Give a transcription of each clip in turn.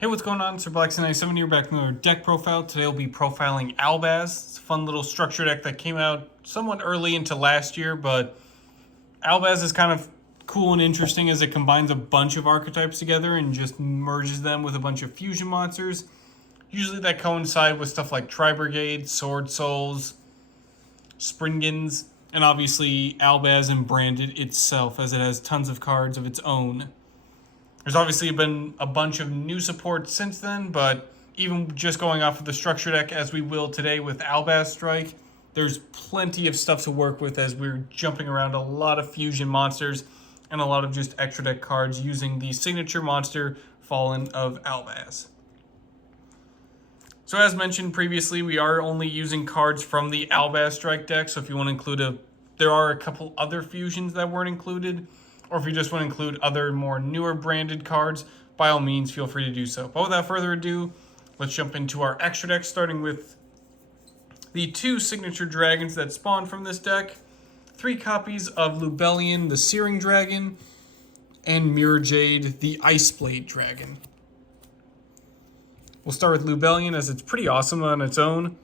Hey, what's going on? It's Black97 here, back with another deck profile. Today we'll be profiling Albaz. It's a fun little structure deck that came out somewhat early into last year, but Albaz is kind of cool and interesting as it combines a bunch of archetypes together and just merges them with a bunch of fusion monsters. Usually that coincide with stuff like Tri-Brigade, Sword Souls, Springans, and obviously Albaz and branded itself as it has tons of cards of its own. There's obviously been a bunch of new support since then, but even just going off of the structure deck as we will today with Albaz Strike, there's plenty of stuff to work with as we're jumping around a lot of fusion monsters and a lot of just extra deck cards using the signature monster Fallen of Albaz. So as mentioned previously, we are only using cards from the Albaz Strike deck, so if you want to include there are a couple other fusions that weren't included, or if you just want to include other more newer branded cards, by all means, feel free to do so. But without further ado, let's jump into our extra deck, starting with the two signature dragons that spawn from this deck, 3 copies of Lubellion, the Searing Dragon, and Mirror Jade, the Ice Blade Dragon. We'll start with Lubellion as it's pretty awesome on its own.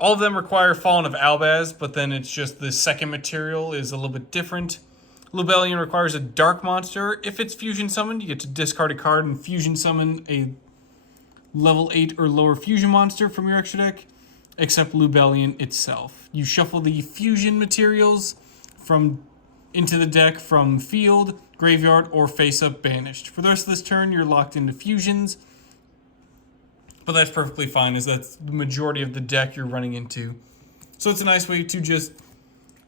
All of them require Fallen of Albaz, but then it's just the second material is a little bit different. Lubellion requires a dark monster. If it's fusion summoned, you get to discard a card and fusion summon a level 8 or lower fusion monster from your extra deck, except Lubellion itself. You shuffle the fusion materials into the deck from field, graveyard, or face-up banished. For the rest of this turn, you're locked into fusions, but that's perfectly fine as that's the majority of the deck you're running into. So it's a nice way to just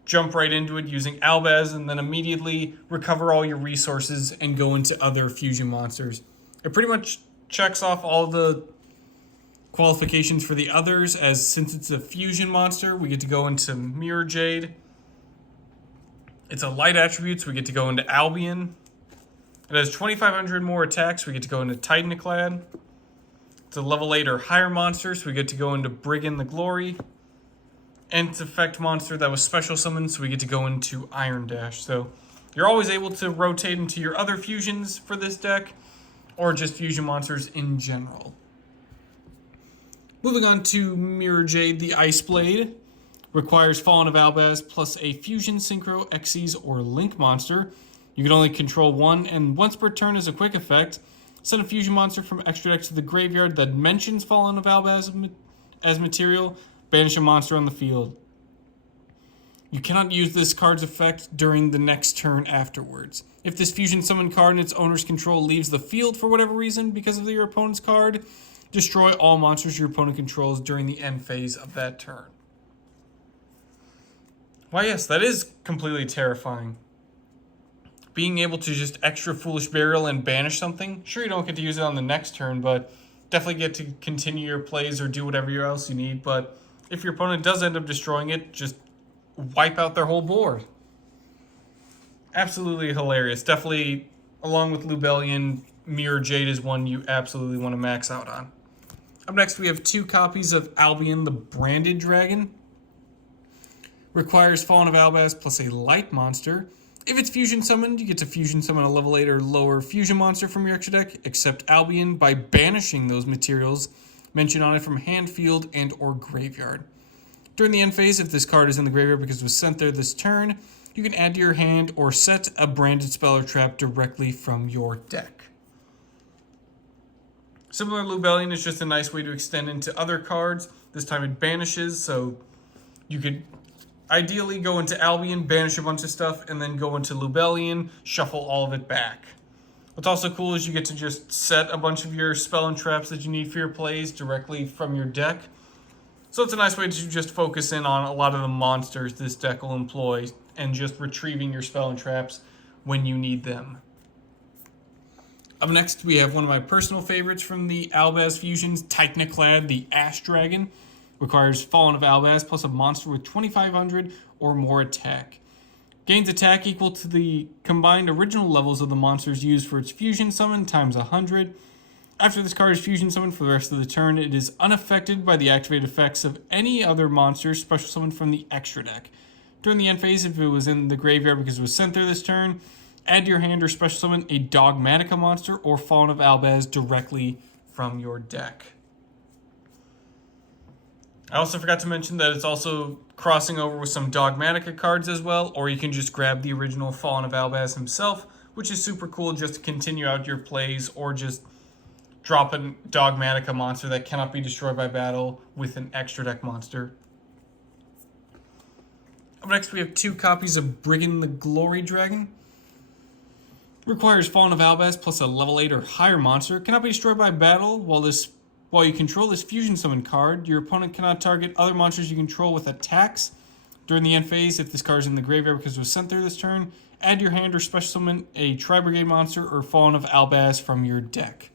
jump right into it using Albaz and then immediately recover all your resources and go into other fusion monsters. It pretty much checks off all the qualifications for the others, as since it's a fusion monster, we get to go into Mirror Jade. It's a light attribute, so we get to go into Albion. It has 2,500 more attacks, we get to go into Titaniclad. It's a level 8 or higher monster, so we get to go into Brigand the Glory. And it's an effect monster that was special summoned, so we get to go into Iron Dash. So you're always able to rotate into your other fusions for this deck, or just fusion monsters in general. Moving on to Mirror Jade, the Ice Blade. Requires Fallen of Albaz plus a fusion, synchro, Xyz, or link monster. You can only control one, and once per turn as a quick effect, send a fusion monster from extra deck to the graveyard that mentions Fallen of Albaz as material. Banish a monster on the field. You cannot use this card's effect during the next turn afterwards. If this fusion summon card in its owner's control leaves the field for whatever reason because of your opponent's card, destroy all monsters your opponent controls during the end phase of that turn. Why yes, that is completely terrifying. Being able to just extra Foolish Burial and banish something. Sure, you don't get to use it on the next turn, but definitely get to continue your plays or do whatever else you need. But if your opponent does end up destroying it, just wipe out their whole board. Absolutely hilarious. Definitely, along with Lubellion, Mirror Jade is one you absolutely want to max out on. Up next, we have 2 copies of Albion, the Branded Dragon. Requires Fallen of Albaz plus a light monster. If it's fusion summoned, you get to fusion summon a level 8 or lower fusion monster from your extra deck, except Albion, by banishing those materials mentioned on it from hand, field, and or graveyard. During the end phase, if this card is in the graveyard because it was sent there this turn, you can add to your hand or set a branded spell or trap directly from your deck. Similar to Lubellion, is just a nice way to extend into other cards. This time it banishes, so you could ideally go into Albion, banish a bunch of stuff, and then go into Lubellion, shuffle all of it back. What's also cool is you get to just set a bunch of your spell and traps that you need for your plays directly from your deck. So it's a nice way to just focus in on a lot of the monsters this deck will employ and just retrieving your spell and traps when you need them. Up next, we have one of my personal favorites from the Albaz fusions, Titaniclad, the Ash Dragon. Requires Fallen of Albaz plus a monster with 2,500 or more attack. Gains attack equal to the combined original levels of the monsters used for its fusion summon times 100. After this card is fusion summoned for the rest of the turn, it is unaffected by the activated effects of any other monsters special summoned from the extra deck. During the end phase, if it was in the graveyard because it was sent there this turn, add to your hand or special summon a Dogmatica monster or Fallen of Albaz directly from your deck. I also forgot to mention that it's also crossing over with some Dogmatica cards as well, or you can just grab the original Fallen of Albaz himself, which is super cool just to continue out your plays, or just drop a Dogmatica monster that cannot be destroyed by battle with an extra deck monster. Up next, we have 2 copies of Brigand the Glory Dragon. Requires Fallen of Albaz plus a level 8 or higher monster. Cannot be destroyed by battle. While you control this fusion summon card, your opponent cannot target other monsters you control with attacks. During the end phase, if this card is in the graveyard because it was sent there this turn, add your hand or special summon a Tri-Brigade monster or Fallen of Albaz from your deck.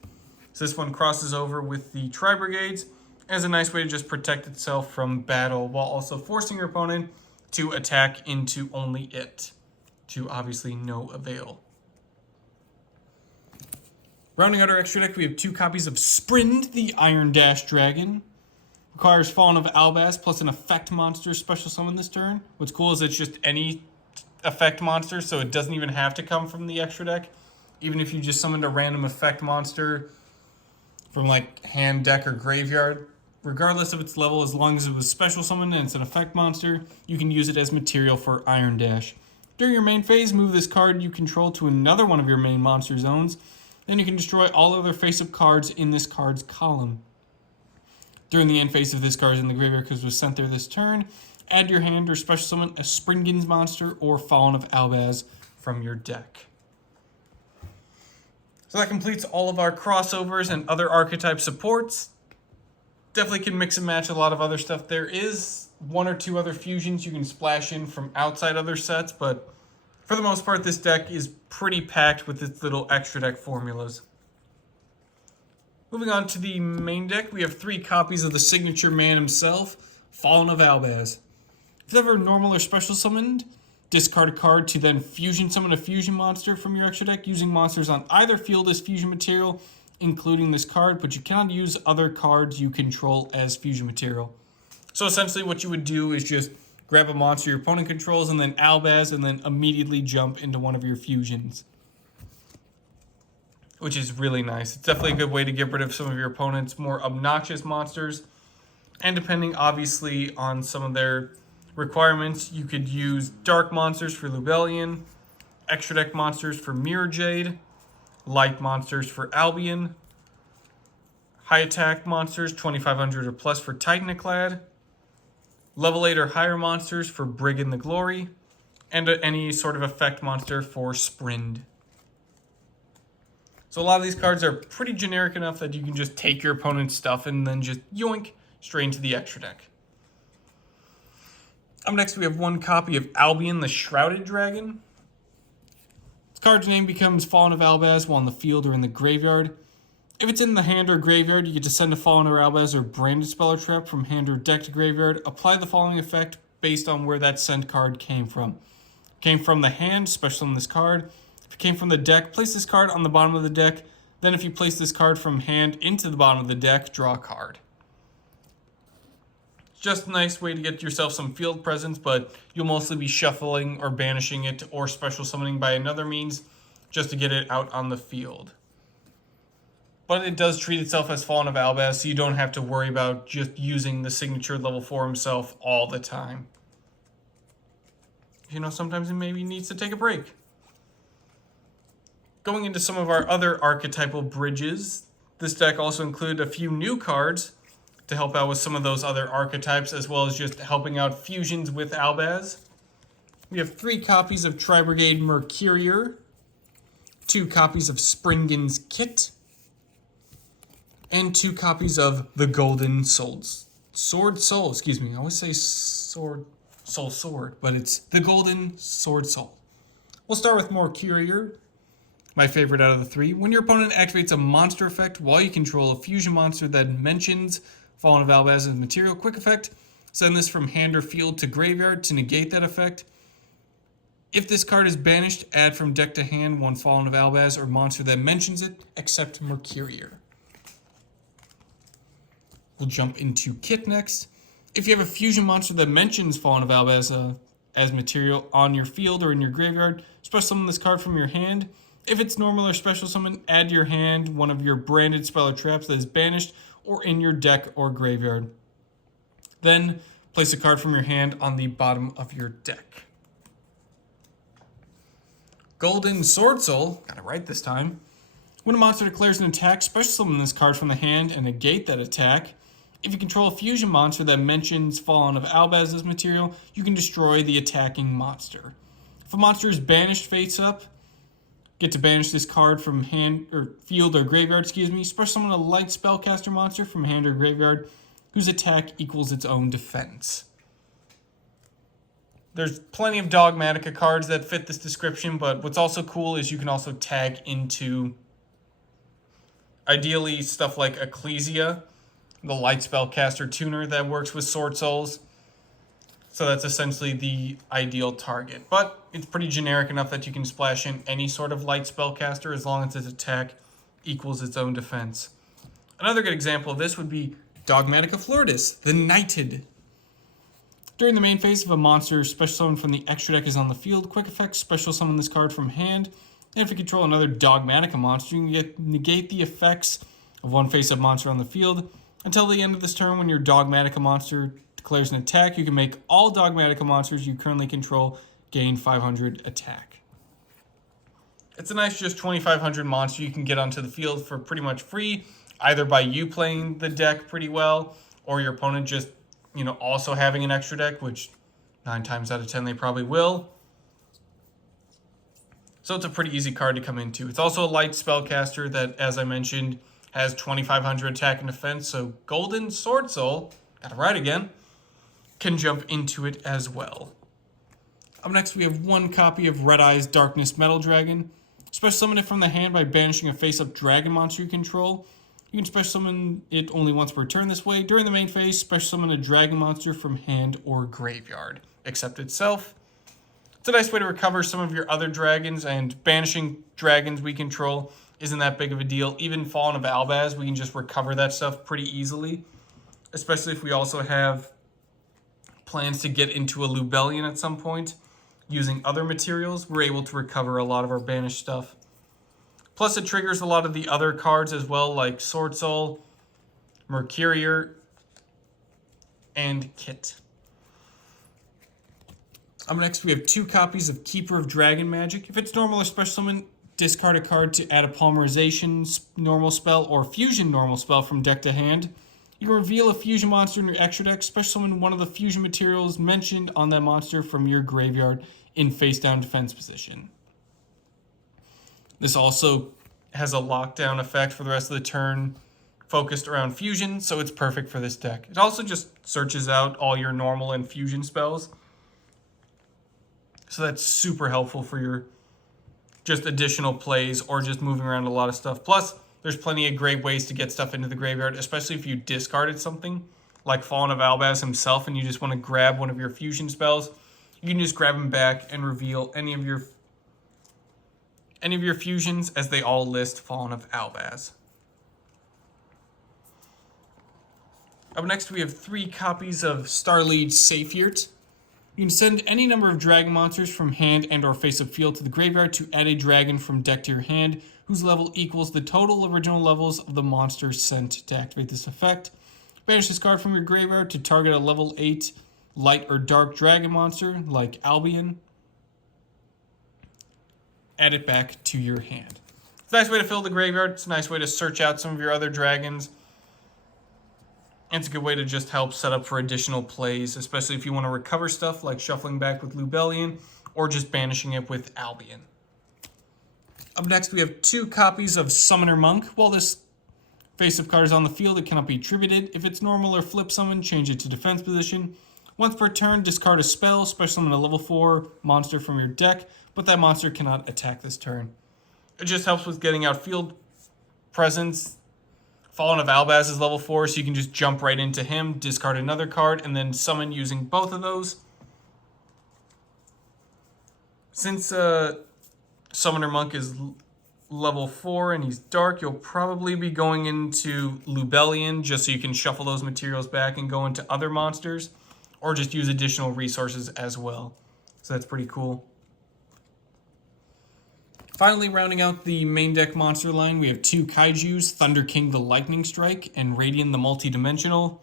So this one crosses over with the Tri-Brigades as a nice way to just protect itself from battle while also forcing your opponent to attack into only it, to obviously no avail. Rounding out our extra deck, we have 2 copies of Sprind, the Iron Dash Dragon. Requires Fallen of Albaz plus an effect monster special summon this turn. What's cool is it's just any effect monster, so it doesn't even have to come from the extra deck. Even if you just summoned a random effect monster from like hand, deck, or graveyard, regardless of its level, as long as it was special summoned and it's an effect monster, you can use it as material for Iron Dash. During your main phase, move this card you control to another one of your main monster zones. Then you can destroy all other face-up cards in this card's column. During the end phase, if this card is in the graveyard because it was sent there this turn, add your hand or special summon a Springans monster or Fallen of Albaz from your deck. So that completes all of our crossovers and other archetype supports. Definitely can mix and match a lot of other stuff. There is 1 or 2 other fusions you can splash in from outside other sets, but for the most part, this deck is pretty packed with its little extra deck formulas. Moving on to the main deck, we have 3 copies of the signature man himself, Fallen of Albaz. If ever normal or special summoned, discard a card to then fusion summon a fusion monster from your extra deck using monsters on either field as fusion material, including this card, but you cannot use other cards you control as fusion material. So essentially what you would do is just grab a monster your opponent controls and then Albaz and then immediately jump into one of your fusions, which is really nice. It's definitely a good way to get rid of some of your opponent's more obnoxious monsters. And depending obviously on some of their requirements, you could use dark monsters for Lubellion, extra deck monsters for Mirror Jade, light monsters for Albion, high attack monsters 2500 or plus for Titaniclad, level 8 or higher monsters for Brigand the Glory, and any sort of effect monster for Sprind. So a lot of these cards are pretty generic enough that you can just take your opponent's stuff and then just yoink straight into the extra deck. Up next, we have 1 copy of Albion the Shrouded Dragon. This card's name becomes Fallen of Albaz while in the field or in the graveyard. If it's in the hand or graveyard, you get to send a Fallen of Albaz or Branded Spell or Trap from hand or deck to graveyard. Apply the following effect based on where that sent card came from. Came from the hand, special on this card. If it came from the deck, place this card on the bottom of the deck. Then if you place this card from hand into the bottom of the deck, draw a card. Just a nice way to get yourself some field presence, but you'll mostly be shuffling or banishing it or special summoning by another means just to get it out on the field. But it does treat itself as Fallen of Albaz, so you don't have to worry about just using the signature level 4 himself all the time. You know, sometimes it maybe needs to take a break. Going into some of our other archetypal bridges, this deck also included a few new cards to help out with some of those other archetypes, as well as just helping out fusions with Albaz. We have 3 copies of Tri-Brigade Mercurier, 2 copies of Springan's Kit, and 2 copies of the Golden Sword Soul. Excuse me, I always say Sword, but it's the Golden Sword Soul. We'll start with Mercurier, my favorite out of the 3. When your opponent activates a monster effect while you control a fusion monster that mentions Fallen of Albaz as material, quick effect, send this from hand or field to graveyard to negate that effect. If this card is banished, add from deck to hand 1 Fallen of Albaz or monster that mentions it, except Mercurier. We'll jump into Kit next. If you have a fusion monster that mentions Fallen of Albaz as material on your field or in your graveyard, special summon this card from your hand. If it's normal or special summon, add to your hand one of your branded spell or traps that is banished or in your deck or graveyard. Then place a card from your hand on the bottom of your deck. Golden Sword Soul, got it right this time. When a monster declares an attack, special summon this card from the hand and negate that attack. If you control a fusion monster that mentions Fallen of Albaz material, you can destroy the attacking monster. If a monster is banished face up, get to banish this card from hand or field or graveyard, special summon a light spellcaster monster from hand or graveyard whose attack equals its own defense. There's plenty of Dogmatica cards that fit this description, but what's also cool is you can also tag into ideally stuff like Ecclesia, the light spellcaster tuner that works with Sword Souls. So that's essentially the ideal target. But it's pretty generic enough that you can splash in any sort of light spellcaster as long as its attack equals its own defense. Another good example of this would be Dogmatica Floritus, the Knighted. During the main phase, if a monster special summon from the extra deck is on the field, quick effect special summon this card from hand. And if you control another Dogmatica monster, you can negate the effects of one face-up monster on the field. Until the end of this turn, when your Dogmatica monster declares an attack, you can make all Dogmatica monsters you currently control gain 500 attack. It's a nice just 2,500 monster you can get onto the field for pretty much free, either by you playing the deck pretty well, or your opponent just also having an extra deck, which 9 times out of 10 they probably will. So it's a pretty easy card to come into. It's also a light spellcaster that, as I mentioned, has 2,500 attack and defense. So Golden Sword Soul, got it right again, can jump into it as well. Up next, we have one copy of Red Eye's Darkness Metal Dragon. Special summon it from the hand by banishing a face-up dragon monster you control. You can special summon it only once per turn this way. During the main phase, special summon a dragon monster from hand or graveyard, except itself. It's a nice way to recover some of your other dragons, and banishing dragons we control isn't that big of a deal. Even Fallen of Albaz, we can just recover that stuff pretty easily, especially if we also have plans to get into a Lubellion at some point. Using other materials, we're able to recover a lot of our banished stuff. Plus, it triggers a lot of the other cards as well, like Sword Soul, Mercurier, and Kit. Up next, we have 2 copies of Keeper of Dragon Magic. If it's normal or special summon, discard a card to add a Polymerization normal spell or Fusion normal spell from deck to hand. You can reveal a fusion monster in your extra deck, special summon one of the fusion materials mentioned on that monster from your graveyard in face-down defense position. This also has a lockdown effect for the rest of the turn, focused around fusion, so it's perfect for this deck. It also just searches out all your normal and fusion spells, so that's super helpful for your just additional plays or just moving around a lot of stuff. Plus, there's plenty of great ways to get stuff into the graveyard, especially if you discarded something like Fallen of Albaz himself and you just want to grab one of your fusion spells. You can just grab him back and reveal any of your fusions, as they all list Fallen of Albaz. Up next, we have 3 copies of Starliege Saphirt. You can send any number of dragon monsters from hand and or face of field to the graveyard to add a dragon from deck to your hand, whose level equals the total original levels of the monsters sent to activate this effect. Banish this card from your graveyard to target a level 8 light or dark dragon monster, like Albion. Add it back to your hand. It's a nice way to fill the graveyard. It's a nice way to search out some of your other dragons. And it's a good way to just help set up for additional plays, especially if you want to recover stuff like shuffling back with Lubellion or just banishing it with Albion. Up next, we have 2 copies of Summoner Monk. While this face-up card is on the field, it cannot be attributed. If it's normal or flip summon, change it to defense position. Once per turn, discard a spell, special summon a level 4 monster from your deck, but that monster cannot attack this turn. It just helps with getting out field presence. Fallen of Albaz is level 4, so you can just jump right into him, discard another card, and then summon using both of those. Since Summoner Monk is level 4 and he's dark, you'll probably be going into Lubellion just so you can shuffle those materials back and go into other monsters, or just use additional resources as well. So that's pretty cool. Finally, rounding out the main deck monster line, we have two Kaijus, Thunder King the Lightning Strike and Radiant the Multidimensional.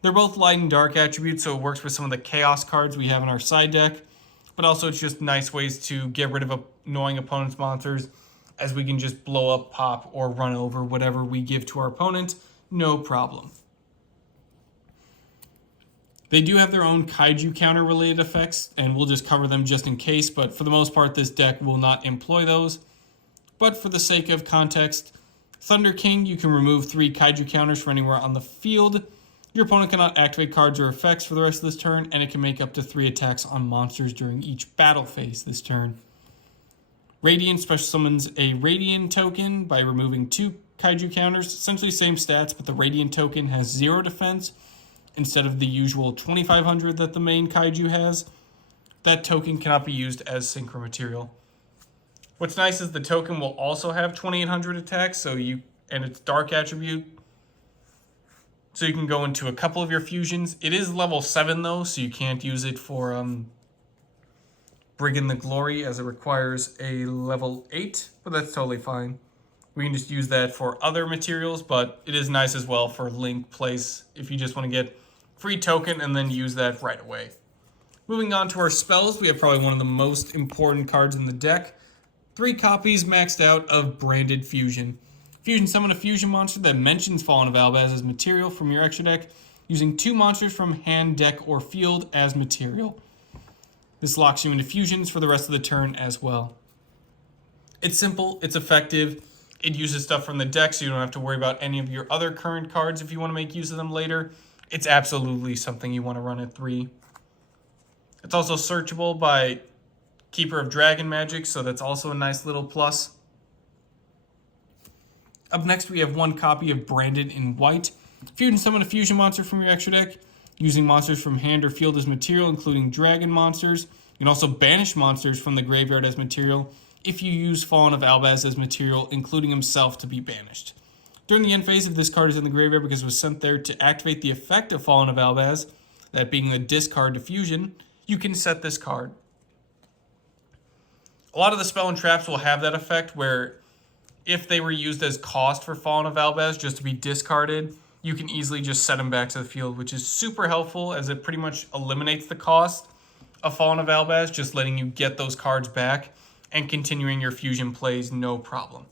They're both light and dark attributes, so it works with some of the chaos cards we have in our side deck, but also it's just nice ways to get rid of annoying opponents' monsters, as we can just blow up, pop, or run over whatever we give to our opponent, no problem. They do have their own Kaiju counter related effects, and we'll just cover them just in case, but for the most part this deck will not employ those. But for the sake of context, Thunder King, you can remove 3 Kaiju counters for anywhere on the field. Your opponent cannot activate cards or effects for the rest of this turn, and it can make up to 3 attacks on monsters during each battle phase this turn. Radiant special summons a Radiant token by removing 2 Kaiju counters, essentially same stats, but the Radiant token has 0 defense, instead of the usual 2500 that the main Kaiju has. That token cannot be used as synchro material. What's nice is the token will also have 2800 attacks, and it's dark attribute, so you can go into a couple of your fusions. It is level 7 though, so you can't use it for Brigand the Glory, as it requires a level 8, but that's totally fine. We can just use that for other materials, but it is nice as well for link plays if you just want to get free token and then use that right away. Moving on to our spells, we have probably one of the most important cards in the deck. 3 copies maxed out of Branded Fusion. Fusion summon a fusion monster that mentions Fallen of Albaz as material from your extra deck, using 2 monsters from hand, deck, or field as material. This locks you into fusions for the rest of the turn as well. It's simple, it's effective. It uses stuff from the deck, so you don't have to worry about any of your other current cards if you want to make use of them later. It's absolutely something you want to run at 3. It's also searchable by Keeper of Dragon Magic, so that's also a nice little plus. Up next, we have 1 copy of Branded in white. Fusion summon a fusion monster from your extra deck, using monsters from hand or field as material, including dragon monsters. You can also banish monsters from the graveyard as material if you use Fallen of Albaz as material, including himself, to be banished. During the end phase, if this card is in the graveyard because it was sent there to activate the effect of Fallen of Albaz, that being the discard to fusion, you can set this card. A lot of the spell and traps will have that effect where if they were used as cost for Fallen of Albaz just to be discarded, you can easily just set them back to the field, which is super helpful as it pretty much eliminates the cost of Fallen of Albaz, just letting you get those cards back and continuing your fusion plays no problem.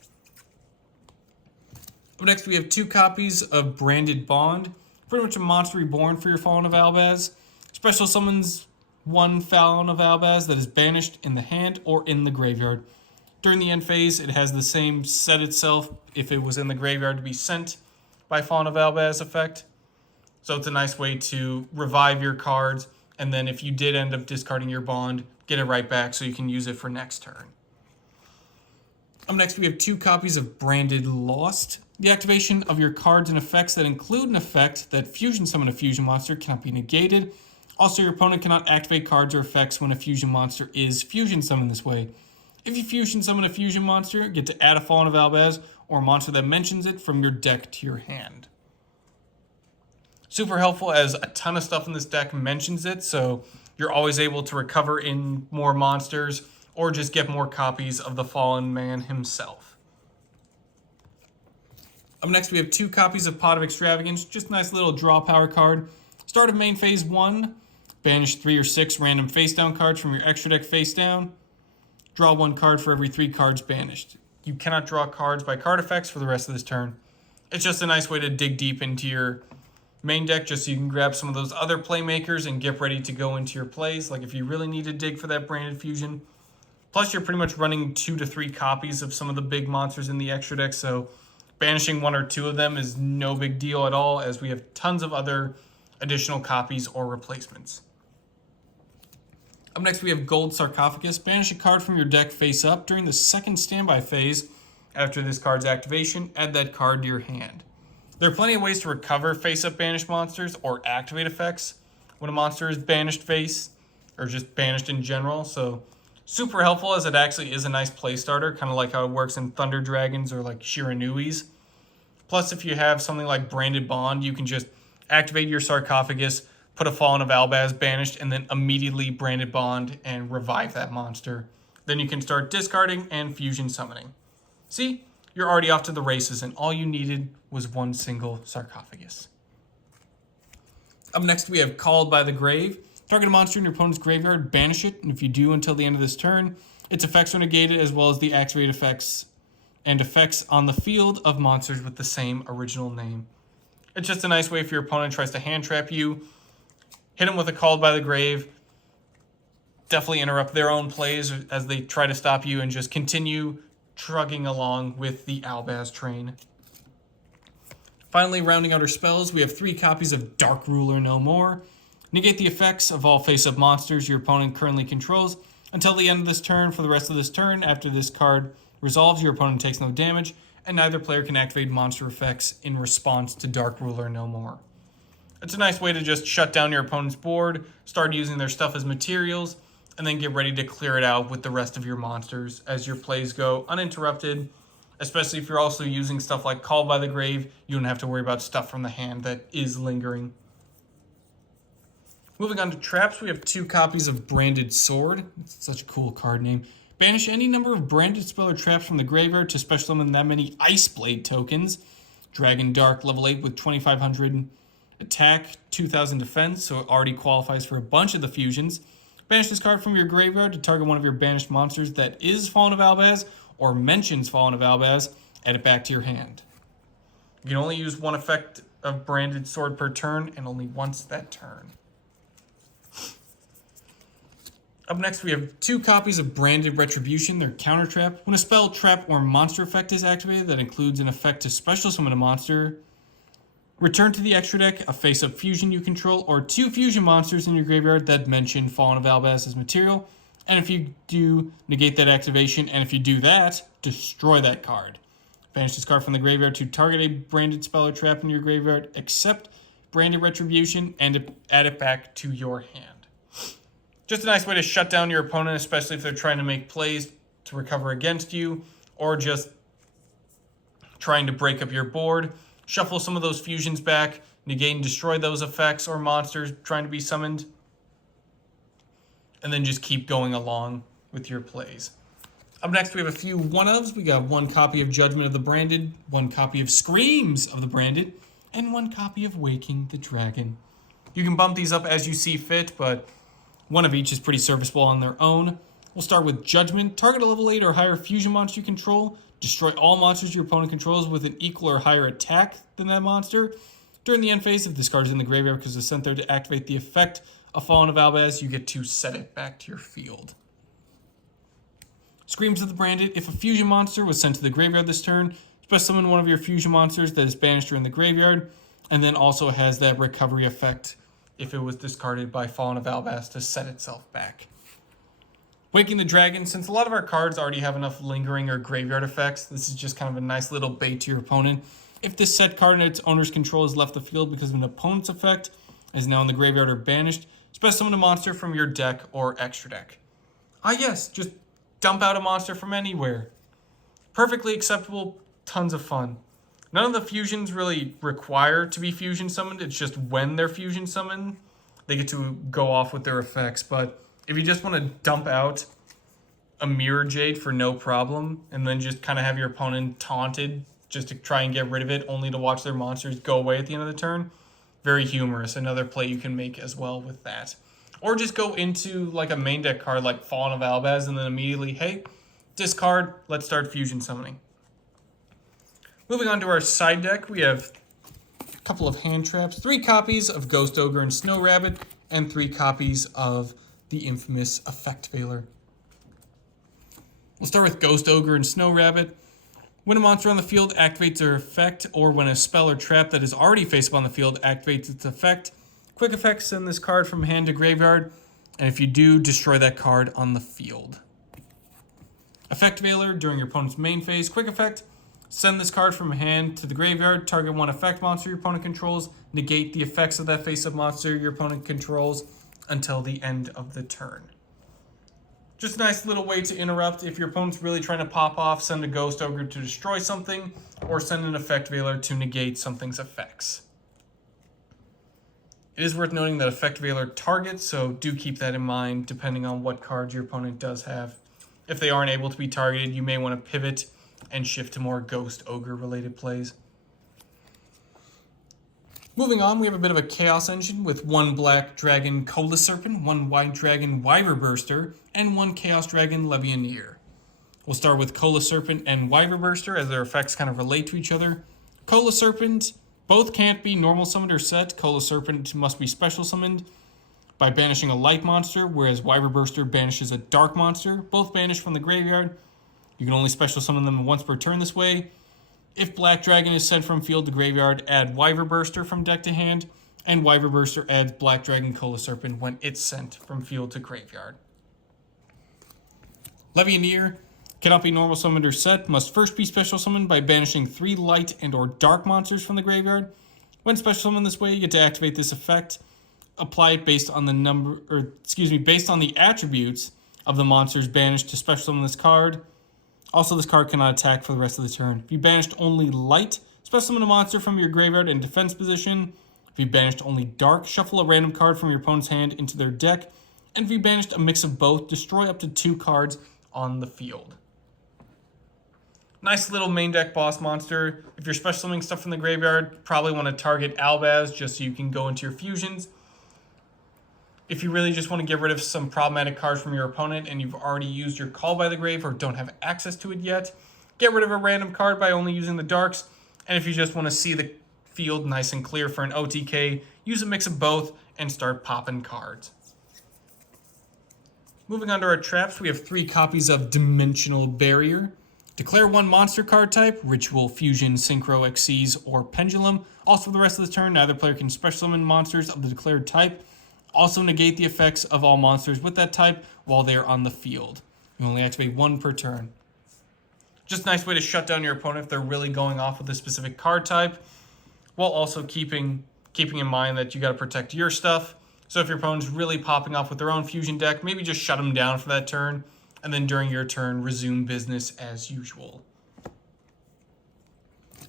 Up next, we have 2 copies of Branded Bond, pretty much a monster reborn for your Fallen of Albaz. Special summons 1 Fallen of Albaz that is banished in the hand or in the graveyard. During the end phase, it has the same set itself if it was in the graveyard to be sent by Fallen of Albaz effect. So it's a nice way to revive your cards, and then if you did end up discarding your bond, get it right back so you can use it for next turn. Up next, we have 2 copies of Branded Lost. The activation of your cards and effects that include an effect that fusion summon a fusion monster cannot be negated. Also, your opponent cannot activate cards or effects when a fusion monster is fusion summoned this way. If you fusion summon a fusion monster, you get to add a Fallen of Albaz or a monster that mentions it from your deck to your hand. Super helpful as a ton of stuff in this deck mentions it, so you're always able to recover in more monsters or just get more copies of the Fallen Man himself. Up next, we have 2 copies of Pot of Extravagance, just a nice little draw power card. Start of main phase 1, banish 3 or 6 random face down cards from your extra deck face down. Draw 1 card for every 3 cards banished. You cannot draw cards by card effects for the rest of this turn. It's just a nice way to dig deep into your main deck just so you can grab some of those other playmakers and get ready to go into your plays, like if you really need to dig for that Branded Fusion. Plus, you're pretty much running 2 to 3 copies of some of the big monsters in the extra deck, so banishing 1 or 2 of them is no big deal at all, as we have tons of other additional copies or replacements. Up next, we have Gold Sarcophagus. Banish a card from your deck face up. During the second standby phase, after this card's activation, add that card to your hand. There are plenty of ways to recover face-up banished monsters or activate effects when a monster is banished face, or just banished in general, so super helpful as it actually is a nice play starter, kind of like how it works in Thunder Dragons or like Shiranuis. Plus, if you have something like Branded Bond, you can just activate your Sarcophagus, put a Fallen of Albaz banished, and then immediately Branded Bond and revive that monster. Then you can start discarding and fusion summoning. See, you're already off to the races, and all you needed was one single sarcophagus. Up next, we have Called by the Grave. Target a monster in your opponent's graveyard, banish it, and if you do until the end of this turn, its effects are negated as well as the activated effects and effects on the field of monsters with the same original name. It's just a nice way if your opponent tries to hand trap you, hit them with a Called by the Grave, definitely interrupt their own plays as they try to stop you and just continue trugging along with the Albaz train. Finally, rounding out our spells, we have 3 copies of Dark Ruler No More. Negate the effects of all face-up monsters your opponent currently controls until the end of this turn. For the rest of this turn, after this card resolves, your opponent takes no damage, and neither player can activate monster effects in response to Dark Ruler No More. It's a nice way to just shut down your opponent's board, start using their stuff as materials, and then get ready to clear it out with the rest of your monsters as your plays go uninterrupted. Especially if you're also using stuff like Called by the Grave, you don't have to worry about stuff from the hand that is lingering. Moving on to traps, we have 2 copies of Branded Sword. It's such a cool card name. Banish any number of branded spell or traps from the graveyard to special summon that many Ice Blade tokens. Dragon Dark, level 8 with 2500 attack, 2000 defense, so it already qualifies for a bunch of the fusions. Banish this card from your graveyard to target one of your banished monsters that is Fallen of Albaz or mentions Fallen of Albaz, add it back to your hand. You can only use one effect of Branded Sword per turn, and only once that turn. Up next, we have 2 copies of Branded Retribution. They're counter trap. When a spell, trap, or monster effect is activated that includes an effect to special summon a monster, return to the extra deck a face-up fusion you control or 2 fusion monsters in your graveyard that mention Fallen of Albaz as material. And if you do, negate that activation. And if you do that, destroy that card. Banish this card from the graveyard to target a branded spell or trap in your graveyard, except Branded Retribution, and add it back to your hand. Just a nice way to shut down your opponent, especially if they're trying to make plays to recover against you, or just trying to break up your board. Shuffle some of those fusions back, negate and destroy those effects or monsters trying to be summoned, and then just keep going along with your plays. Up next, we have a few one-ofs. We got 1 copy of Judgment of the Branded, 1 copy of Screams of the Branded, and 1 copy of Waking the Dragon. You can bump these up as you see fit, but one of each is pretty serviceable on their own. We'll start with Judgment. Target a level 8 or higher fusion monster you control. Destroy all monsters your opponent controls with an equal or higher attack than that monster. During the end phase, if this card is in the graveyard because it's sent there to activate the effect of Fallen of Albaz, you get to set it back to your field. Screams of the Branded. If a fusion monster was sent to the graveyard this turn, special summon one of your fusion monsters that is banished during the graveyard, and then also has that recovery effect if it was discarded by Fallen of Albaz to set itself back. Waking the Dragon. Since a lot of our cards already have enough lingering or graveyard effects, this is just kind of a nice little bait to your opponent. If this set card in its owner's control has left the field because of an opponent's effect, is now in the graveyard or banished, special summon a monster from your deck or extra deck. Yes, just dump out a monster from anywhere. Perfectly acceptable, tons of fun. None of the fusions really require to be fusion summoned. It's just when they're fusion summoned, they get to go off with their effects. But if you just want to dump out a Mirror Jade for no problem, and then just kind of have your opponent taunted just to try and get rid of it, only to watch their monsters go away at the end of the turn, very humorous. Another play you can make as well with that. Or just go into like a main deck card like Fallen of Albaz and then immediately, hey, discard, let's start fusion summoning. Moving on to our side deck, we have a couple of hand traps, 3 copies of Ghost Ogre and Snow Rabbit, and 3 copies of the infamous Effect Veiler. We'll start with Ghost Ogre and Snow Rabbit. When a monster on the field activates their effect, or when a spell or trap that is already face up on the field activates its effect, quick effect, send this card from hand to graveyard, and if you do, destroy that card on the field. Effect Veiler, during your opponent's main phase, quick effect, send this card from hand to the graveyard, target 1 effect monster your opponent controls, negate the effects of that face-up monster your opponent controls until the end of the turn. Just a nice little way to interrupt if your opponent's really trying to pop off, send a Ghost Ogre to destroy something, or send an Effect Veiler to negate something's effects. It is worth noting that Effect Veiler targets, so do keep that in mind depending on what cards your opponent does have If they aren't able to be targeted, you may want to pivot and shift to more Ghost Ogre related plays. Moving on, we have a bit of a Chaos Engine with 1 Black Dragon Cola Serpent, 1 White Dragon Wyver Burster, and 1 Chaos Dragon Levianeer. We'll start with Cola Serpent and Wyver Burster as their effects kind of relate to each other. Cola Serpent, both can't be normal summoned or set. Cola Serpent must be special summoned by banishing a light monster, whereas Wyver Burster banishes a dark monster, both banished from the graveyard. You can only special summon them once per turn this way. If Black Dragon is sent from field to graveyard, add Wyver Burster from deck to hand, and Wyver Burster adds Black Dragon Cola Serpent when it's sent from field to graveyard. Levianeer cannot be normal summoned or set, must first be special summoned by banishing 3 light and or dark monsters from the graveyard. When special summoned this way, you get to activate this effect. Apply it based on based on the attributes of the monsters banished to special summon this card. Also, this card cannot attack for the rest of the turn. If you banished only light, special summon a monster from your graveyard in defense position. If you banished only dark, shuffle a random card from your opponent's hand into their deck. And if you banished a mix of both, destroy up to 2 cards on the field. Nice little main deck boss monster. If you're special summoning stuff from the graveyard, probably want to target Albaz just so you can go into your fusions. If you really just want to get rid of some problematic cards from your opponent and you've already used your Call by the Grave or don't have access to it yet, get rid of a random card by only using the darks. And if you just want to see the field nice and clear for an OTK, use a mix of both and start popping cards. Moving on to our traps, we have 3 copies of Dimensional Barrier. Declare 1 monster card type, Ritual, Fusion, Synchro, Xyz, or Pendulum. Also for the rest of the turn, neither player can special summon monsters of the declared type. Also negate the effects of all monsters with that type while they are on the field. You only activate 1 per turn. Just a nice way to shut down your opponent if they're really going off with a specific card type, while also keeping in mind that you got to protect your stuff. So if your opponent's really popping off with their own fusion deck, maybe just shut them down for that turn, and then during your turn, resume business as usual.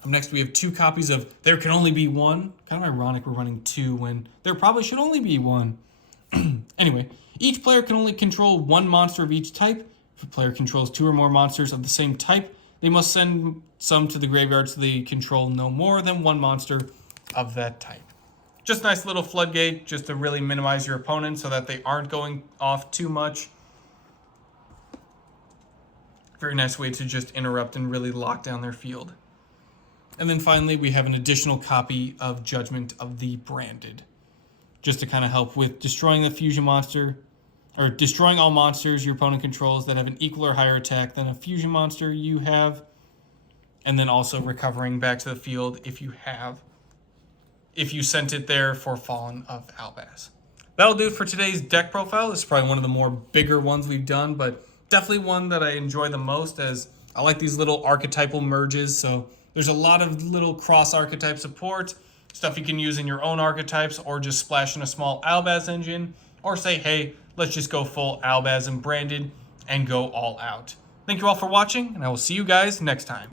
Up next, we have 2 copies of There Can Only Be One. Kind of ironic we're running 2 when there probably should only be 1. Anyway, each player can only control 1 monster of each type. If a player controls 2 or more monsters of the same type, they must send some to the graveyard so they control no more than 1 monster of that type. Just a nice little floodgate just to really minimize your opponent so that they aren't going off too much. Very nice way to just interrupt and really lock down their field. And then finally, we have an additional copy of Judgment of the Branded, just to kind of help with destroying the fusion monster, or destroying all monsters your opponent controls that have an equal or higher attack than a fusion monster you have, and then also recovering back to the field if you sent it there for Fallen of Albaz. That'll do it for today's deck profile. This is probably one of the more bigger ones we've done, but definitely one that I enjoy the most, as I like these little archetypal merges. So there's a lot of little cross-archetype support, stuff you can use in your own archetypes, or just splash in a small Albaz engine, or say, hey, let's just go full Albaz and Branded and go all out. Thank you all for watching, and I will see you guys next time.